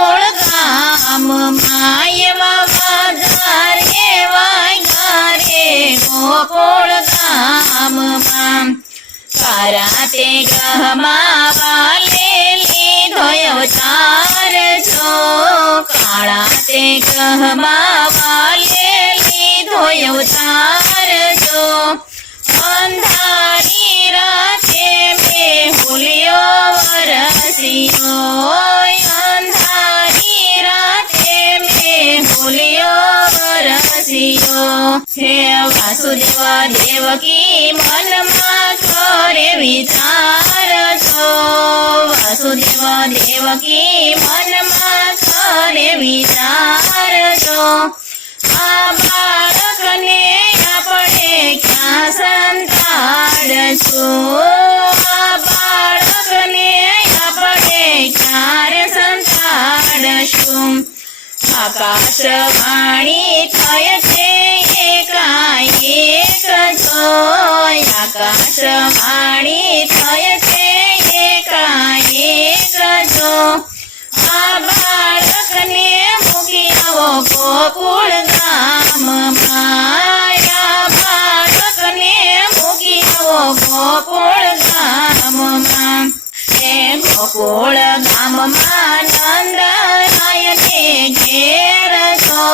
ગોકુળ ગામમાં એવા વધારે વાગ્યા રે ગોકુળ ગામમાં કરાતે ગ્રહમાં વાલેલી ધોયો ચાર જો કાળા તે ગ્રહમાં વાલેલી ધોયો ચાર જો અંધારી રાતે મેહુલિયો વરસ્યો અંધારી રાતે મેહુલિયો વરસ્યો હે વાસુદેવ દેવકી મનમાં કરે વિચાર છો વાસુદેવ દેવકી મનમાં કરે વિચાર છો આ બાળકને આપણે ક્યાં સંતાડશું આ બાળકને આપણે ક્યારે સંતાડશું આકાશવાણી થાય છે એકાએક જો આકાશવાણી થાય છે એકાએક જો આ બાળકને મૂકી આવો ગોકુળ ગામમાં આ બાળકને મૂકી આવો ગોકુળ ગામમાં એ ગોકુળ ગામમાં નંદરાયને ઘેર જો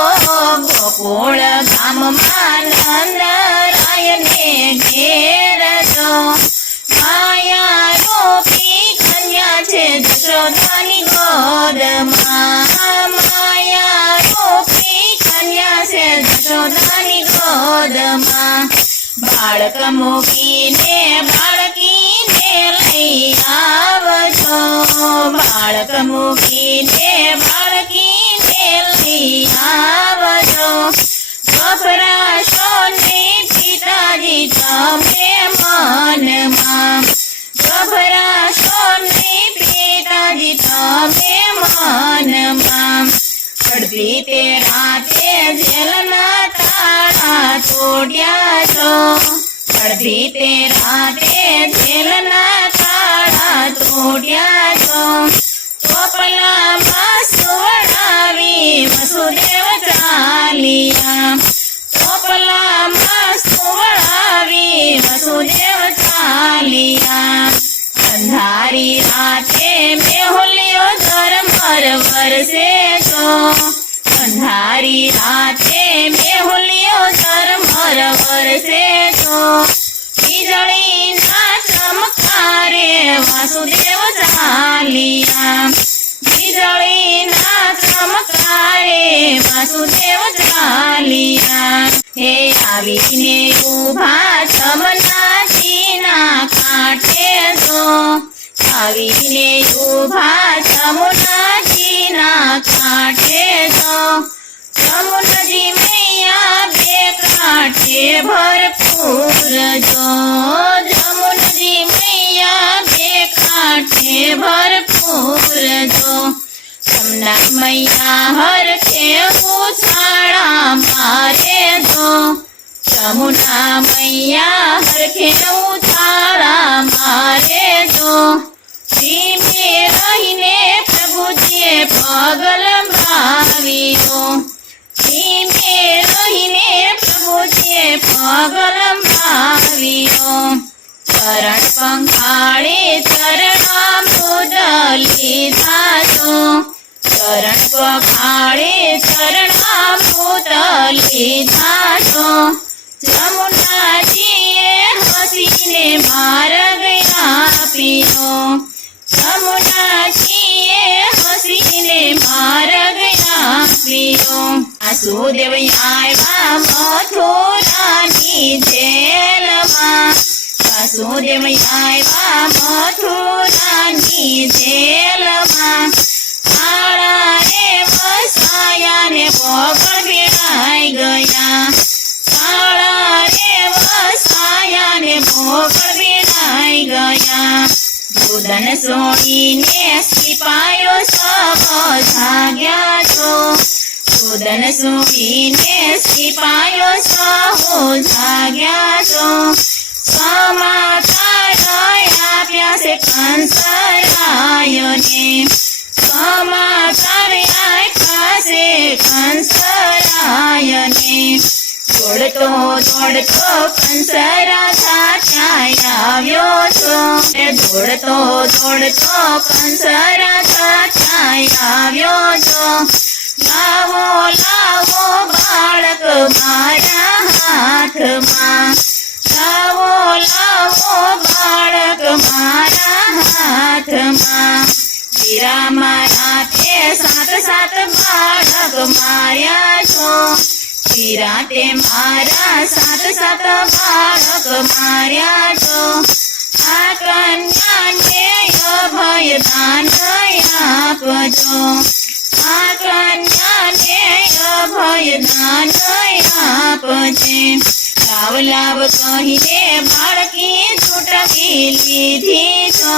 ગોકુળ ગામમાં નંદરાયને ઘેર જો માયા રૂપી કન્યા છે જશોદાની ગોદમાં માયા રૂપી કન્યા છે જશોદાની ગોદમાં બાળક મૂકીને બાળકીને લઈ આવજો બાળક મૂકીને બાળકીને લઈ આવજો ગભરાશો નહીં પિતાજી તમે મનમાં ગભરાશો નહીં પિતાજી તમે મનમાં અડધી તે રાતે જેલના તાળા તોડ્યા છો અડધી તે રાતે જેલના તાળા તોડ્યા છો ટોપલામાં સુવડાવી વસુદેવ ચાલ્યા ટોપલામાં સુવડાવી વસુદેવ ચાલ્યા અંધારી રાતે મેહુલિયો ઝરમર વરસે છો અંધારી રાતે મેહુલિયો ઝરમર વરસે છો વીજળીના ચમકારે વાસુદેવ ચાલ્યા વીજળીના ચમકારે વાસુદેવ ચાલ્યા હે આવીને ઊભા જમનાજીના કાંઠે જો આવીને ઊભા જમનાજીના કાંઠે જો જમુનાજી મૈયા બે કાંઠે ભરપૂર જો જમુનાજી મૈયા બે કાંઠે ભરપૂર જો જમના મૈયા હરખે ઉછાળા મારે જો જમુના મૈયા હરખે ઉછાળા મારે જો ધીમે રહીને પ્રભુજીએ પગ લંબાવ્યો ધીમે રહીને પ્રભુજીએ પગ લંબાવ્યો ચરણ પંખાળે ચરણામૃત લીધા છો ચરણ પંખાળે ચરણામૃત લીધા છો જમુનાજીએ હસીને માર્ગ આપ્યો જમુનાજીએ હસીને માર્ગ આપ્યો વાસુદેવ આવ્યા મથુરાની જેલમાં વાસુદેવ આવ્યા મથુરાની જેલમાં કાળા રે વસાયાને પગલ ભેળાઈ ગયા કાળા રે વસાયાને પગલ ભેળાઈ ગયા દૂધન સોડીને સિપાયો સબ જાગ્યા છો દૂધન સોડીને સિપાયો સહો જાગ્યા છો સમાચાર આપ્યા છે કંસરાયોને સમાચાર દોડતો દોડતો કંસ રાજા ત્યાં આવ્યો છો દોડતો દોડતો કંસ રાજા ત્યાં આવ્યો છો લાવો લાવો બાળક મારા હાથમાં લાવો લાવો બાળક મારા હાથમાં વીરા મારા તે સાત સાત બાળક માર્યા છો વીરા તે મારા સાત સાત બાળક માર્યા છો આ કન્યાને અભય દાન આપજો આ કન્યાને અભય દાન આપજે લાવ લાવ કહીને બાળકી છૂટવી લીધી છો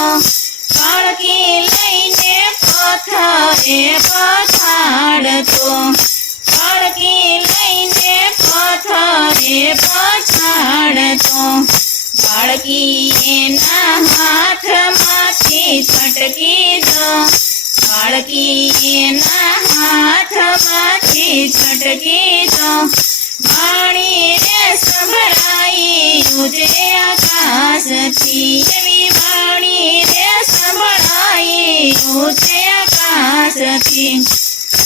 બાળકી લઈને પથરે પછાડતો બાળકી લઈને પથરે પછાડતો બાળકી એના હાથમાંથી છટકી જો બાળકી એના હાથમાંથી છટકી જો વાણી રે સંભળાઈ ઊંચે આકાશથી એવી વાણી રે સંભળાઈ ઊંચે આકાશથી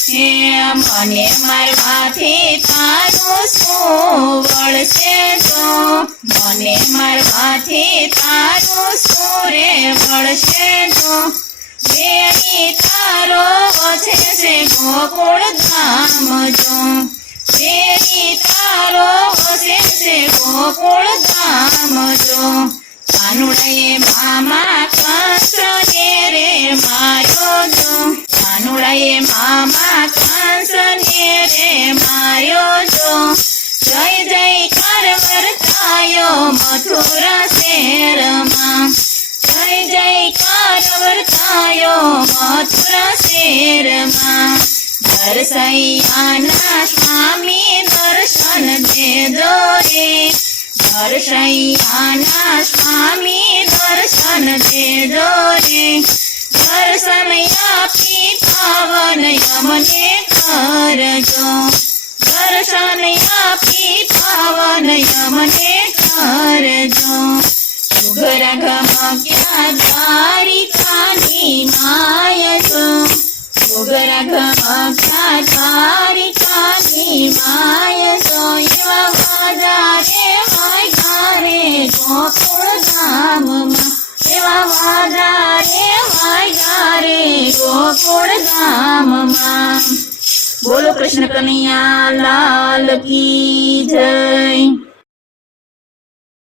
હે મને મારવાથી તારું શું વળશે તો મને મારવાથી તારું શું રે વળશે તો બેડી તારો વસે છે ગોકુળ ધામ જો બેડી તારો વસે છે ગોકુળ ધામ જો કાનુડાએ મામા કંસને રે માર્યો જો કાનુડાએ મામા કંસને રે માર્યો જો જય જયકાર વર્તાયો મથુરા શહેરમાં જય જયકાર વર્તાયો મથુરા શહેરમાં દર્શૈયાના સ્વામી દર્શન દેજો રે દર્શૈયાના સ્વામી દર્શન દેજો રે દર્શન આપી પાવન અમને કરજો દર્શન આપી પાવન અમને કરજો સુઘરા ગમક્યા દ્વારિકાની માય છો સુઘરા ગમક્યા દ્વારિકાની માય છો એવા વાજારે વાયગારે ગોકુળ ધામમાં એવા વાજારે વાયગારે ગોકુળ ધામમાં બોલો કૃષ્ણ કનૈયા લાલ કી જય